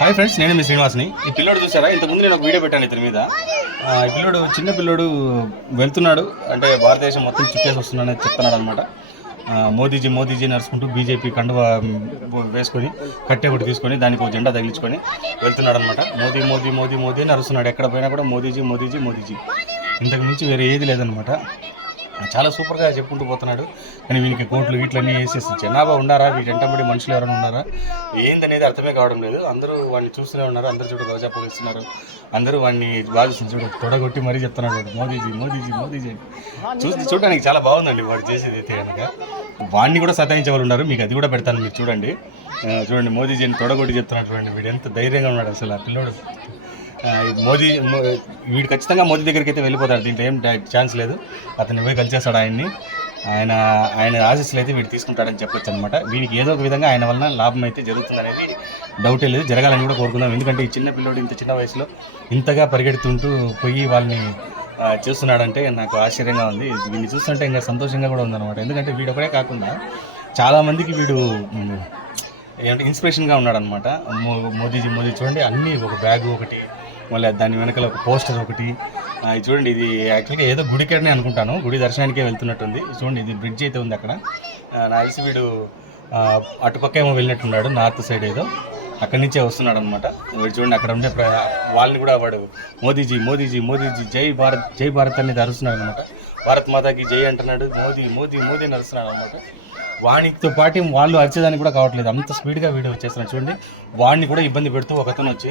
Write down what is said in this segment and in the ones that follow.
Hi friends, నేను మీ శ్రీనివాస్ని. ఈ పిల్లోడు చూసారా? ఇంతకుముందు నేను ఒక వీడియో పెట్టాను ఇతని మీద. ఈ పిల్లోడు చిన్న పిల్లోడు వెళ్తున్నాడు, అంటే భారతదేశం మొత్తం చుట్టేసి వస్తున్నాడని చెప్తున్నాడు అనమాట. మోదీజీ నడుచుకుంటూ బీజేపీ కండువా వేసుకొని కట్టె ఒకటి తీసుకొని దానికి ఒక జెండా తగిలించుకొని వెళ్తున్నాడు అనమాట. మోదీ అని అరుస్తున్నాడు. ఎక్కడ పోయినా కూడా మోదీజీ. ఇంతకు మించి వేరే ఏది లేదనమాట. చాలా సూపర్గా చెప్పుకుంటూ పోతున్నాడు. కానీ వీనికి కోట్లు వీటిలన్నీ వేసేసి జనాభా ఉన్నారా, వీటంటబడి మనుషులు ఎవరైనా ఉన్నారా ఏందనేది అర్థమే కావడం లేదు. అందరూ వాడిని చూస్తూనే ఉన్నారు. అందరూ చూడ రోజా పోగిస్తున్నారు. అందరూ వాడిని బాధిస్తున్నారు. చూడ తొడగొట్టి మరీ చెప్తున్నాడు వాడు మోదీజీ అని. చూడడానికి చాలా బాగుందండి వాడు చేసేది అయితే కనుక. వాడిని కూడా సతాయించే వాళ్ళు ఉన్నారు. మీకు అది కూడా పెడతాను, మీరు చూడండి. మోదీజీ అని తొడగొట్టి చెప్తున్నాడు. చూడండి వీడు ఎంత ధైర్యంగా ఉన్నాడు అసలు ఆ పిల్లోడు. వీడు ఖచ్చితంగా మోదీ దగ్గరికి అయితే వెళ్ళిపోతాడు. దీంట్లో ఏం ఛాన్స్ లేదు. అతన్ని పోయి కలిసేస్తాడు ఆయన్ని. ఆయన ఆశీస్సులు అయితే వీడు తీసుకుంటాడని చెప్పొచ్చు అనమాట. వీడికి ఏదో ఒక విధంగా ఆయన వలన లాభం అయితే జరుగుతుంది అనేది డౌటే లేదు. జరగాలని కూడా కోరుకుందాం. ఎందుకంటే ఈ చిన్న పిల్లోడు ఇంత చిన్న వయసులో ఇంతగా పరిగెడుతుంటూ పోయి వాళ్ళని చేస్తున్నాడంటే నాకు ఆశ్చర్యంగా ఉంది. వీడిని చూస్తుంటే ఇంకా సంతోషంగా కూడా ఉందన్నమాట. ఎందుకంటే వీడు ఒకడే కాకుండా చాలామందికి వీడు ఏమంటే ఇన్స్పిరేషన్గా ఉన్నాడనమాట. మోదీ చూడండి, అన్నీ ఒక బ్యాగు ఒకటి, మళ్ళీ దాని వెనకాల ఒక పోస్టర్ ఒకటి. ఇది చూడండి, ఇది యాక్చువల్గా ఏదో గుడికనే అనుకుంటాను. గుడి దర్శనానికే వెళ్తున్నట్టుంది. చూడండి, ఇది బ్రిడ్జ్ అయితే ఉంది అక్కడ. నాకు తెలిసి వీడు అటుపక్క ఏమో వెళ్ళినట్టున్నాడు, నార్త్ సైడ్ ఏదో. అక్కడి నుంచే వస్తున్నాడు అనమాట. వీడు చూడండి, అక్కడ ఉండే వాళ్ళని కూడా వాడు మోదీజీ జై భారత్ అనేది అరుస్తున్నాడు అనమాట. భారత్ మాతాకి జై అంటున్నాడు. మోదీ అని అరుస్తున్నాడు అనమాట. వాడితో పాటు వాళ్ళు అరిచేదానికి కూడా కావట్లేదు, అంత స్పీడ్గా వీడియో వచ్చేస్తున్నాడు. చూడండి, వాడిని కూడా ఇబ్బంది పెడుతూ ఒకతను వచ్చి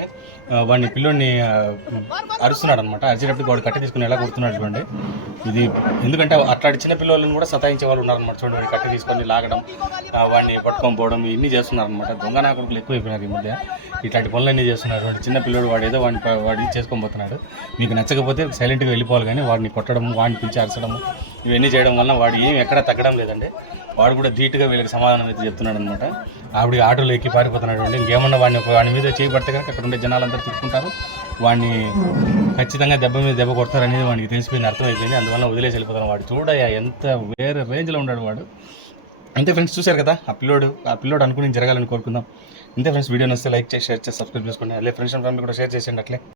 వాడిని పిల్లోడిని అరుస్తున్నాడు అనమాట. అరిచేటప్పుడు వాడు కట్టె తీసుకుని ఎలా కొడుతున్నాడు చూడండి. ఇది ఎందుకంటే అట్లాంటి చిన్న పిల్లలను కూడా సతాయించే వాళ్ళు ఉన్నారనమాట. చూడండి, వాడి కట్టె తీసుకొని లాగడం, వాడిని పట్టుకొని పోవడం, ఇవన్నీ చేస్తున్నారు అనమాట. దొంగ నాకులు ఎక్కువైపోయినారు ఈ మధ్య. ఇట్లాంటి పనులన్నీ చేస్తున్నారు. వాడి చిన్న పిల్లోడు వాడు ఏదో వాడిని చేసుకొని పోతున్నాడు. మీకు నచ్చకపోతే సైలెంట్గా వెళ్ళిపోవాలి, కానీ వాడిని కొట్టడం, వాడిని పిలిచి అరచడం, ఇవన్నీ చేయడం వల్ల వాడు ఏం ఎక్కడా తగ్గడం లేదండి. వాడు కూడా ధీటుగా వీళ్ళకి సమాధానం అయితే చెప్తున్నాడు అనమాట. ఆవిడ ఆటోలో ఎక్కి పారిపోతున్నాడు అండి. ఇంకేమన్నా వాడి మీద చేయబడితే కనుక అక్కడ ఉండే జనాలందరూ తిట్టుకుంటారు. వాడిని ఖచ్చితంగా దెబ్బ మీద దెబ్బ కొడతారు అనేది వాడికి తెలిసిపోయింది, అర్థమైపోయింది. అందువల్ల వదిలేసి వెళ్ళిపోతాను. వాడు చూడయ్యా ఎంత వేరే రేంజ్లో ఉన్నాడు వాడు. అంతే ఫ్రెండ్స్, చూశారు కదా ఆ పిల్లోడు అనుకుని జరగాలని కోరుకుందాం. అంతే ఫ్రెండ్స్, వీడియో వస్తే లైక్ చేసి షేర్ చేసి సబ్స్క్రైబ్ చేసుకోండి. అదే ఫ్రెండ్స్ అండ్ ఫ్యామిలీ కూడా షేర్ చేసేయండి అట్లే.